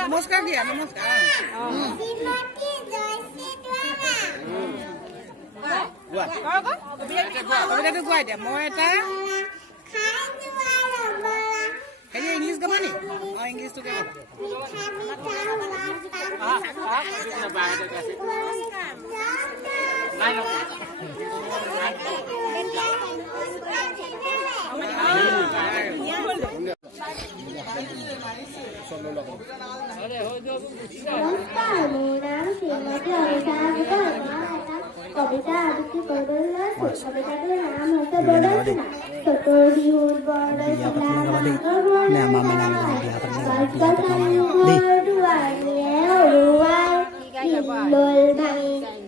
নমস্কাৰ দিয়া নমস্কাৰ কবিতাটো গোৱাই দিয়া মই এটা হেৰি ইংলিছ গাবা নি অঁ ইংলিছটো গাবা নমস্কাৰ মোৰ নাম শ্ৰীমতী অনিতা কবিতা আবৃত্তি কৰিবলৈ লৈছোঁ কবিতাটোৰ নাম হৈছে বৰদৈচিলা চতুৰ বিহুত বৰদৈচিলা ভাঙি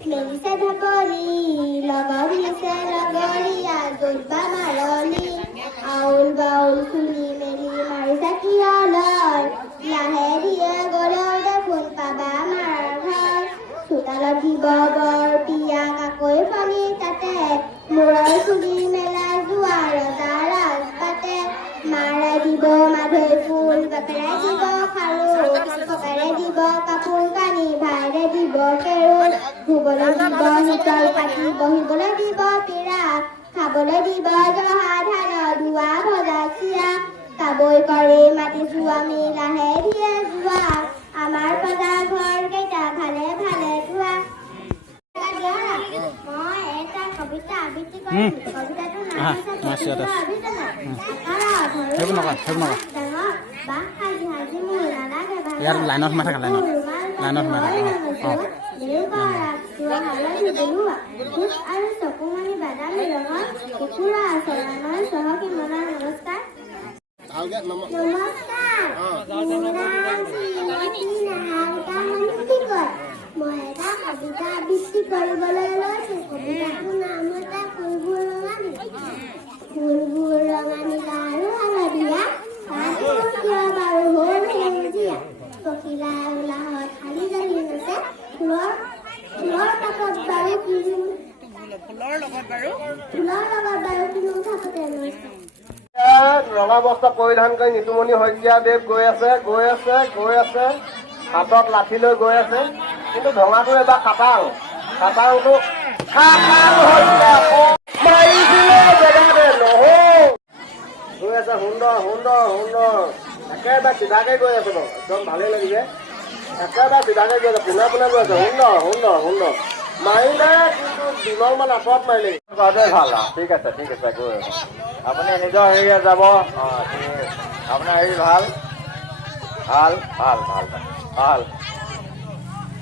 মেলিছে ঢাপলি লগৰিছে লগৰীয়া জোবা মাৰলি আউল বাউল খুলি মেলি মাৰিছে কিয়লয় লাহে ধীৰে গলেও দেখোন পাবা মাৰ ঘৰ চোতালত দিব বৰ পিয়া কাকৈ ফলি তাতে মূৰৰ চুলি মেলা যোৱা ৰজা ৰাজ পাতে মাৰে দিব মাধৈ ফুল বাপেৰে দিব খাৰু ককাৰে দিব কাপোৰ কানি ভাইৰে দিব কেৰুল শুবলৈ দিব শীতল পাতি বহিবলৈ দিব পীৰা খাবলৈ দিব জহা ধান ধোৱা ভজা চিৰা কাবৈ কৰি মাতিছো আমি লাহে ধীৰে যোৱা আমাৰ পদা ঘৰ কেইটা ভালে ভালে থোৱা মই এটা কবিতা আবৃত্তি কৰিছো কবিতাটোৰ নাম হৈছে লাইনত সোমাই থাকা লাইনত আৰু চকুমানি বাদামী ৰঙৰ কুকুৰা চৰাণৰ চহকী মনৰ নমস্কাৰ নমস্কাৰ মই এটা কবিতা আবৃত্তি কৰিবলৈ লৈছোঁ কবিতাটোৰ নাম হৈছে ফুলবোৰ ৰঙালী ফুলবোৰ ৰঙালী আৰু হালধীয়া বাৰু হ'ল সেউজীয়া পখিলা ওলাহত খালি জালি আছে ফুলৰ পাতত বাৰু ফুলৰ লগত বাৰু কিনো থাকোঁতে নমস্কাৰ ৰঙা বস্ত্ৰ পৰিধান কৰি নিতুমণি শইকীয়াদেৱ গৈ আছে হাতত লাঠি লৈ গৈ আছে কিন্তু ভঙাটো এবাৰ খাটাংটো জেগাতে গৈ আছে সুন্দৰ একেবাৰে চিধাকে গৈ আছে বাৰু একদম ভালেই লাগিছে একেবাৰে চিধাকে গৈ আছে পোনে গৈ আছে সুন্দৰ মাৰিলে কিন্তু দুজনমান আঁতৰত মাৰিলে ভাল ঠিক আছে গৈ আপুনি নিজৰ হেৰিয়ে যাব আপোনাৰ হেৰি ভাল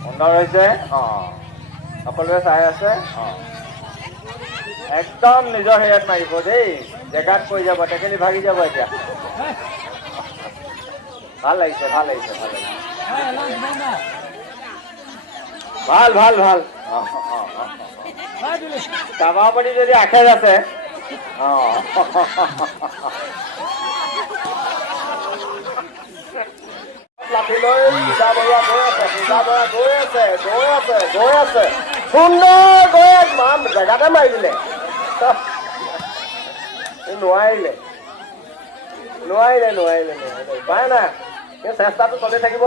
সুন্দৰ হৈছে সকলোৱে চাই আছে একদম নিজৰ হেৰিয়াত মাৰিব দেই জেগাত পৰি যাব টেকেলি ভাগি যাব এতিয়া ভাল লাগিছে ভাল কামাপতি যদি আখেজ আছে লাঠি লৈ পূজা বৰুৱা গৈ আছে সুন্দৰ গৈ মান জেগাতে মাৰি দিলে নোৱাৰিলে উপায় নাই চেষ্টাটো চলি থাকিব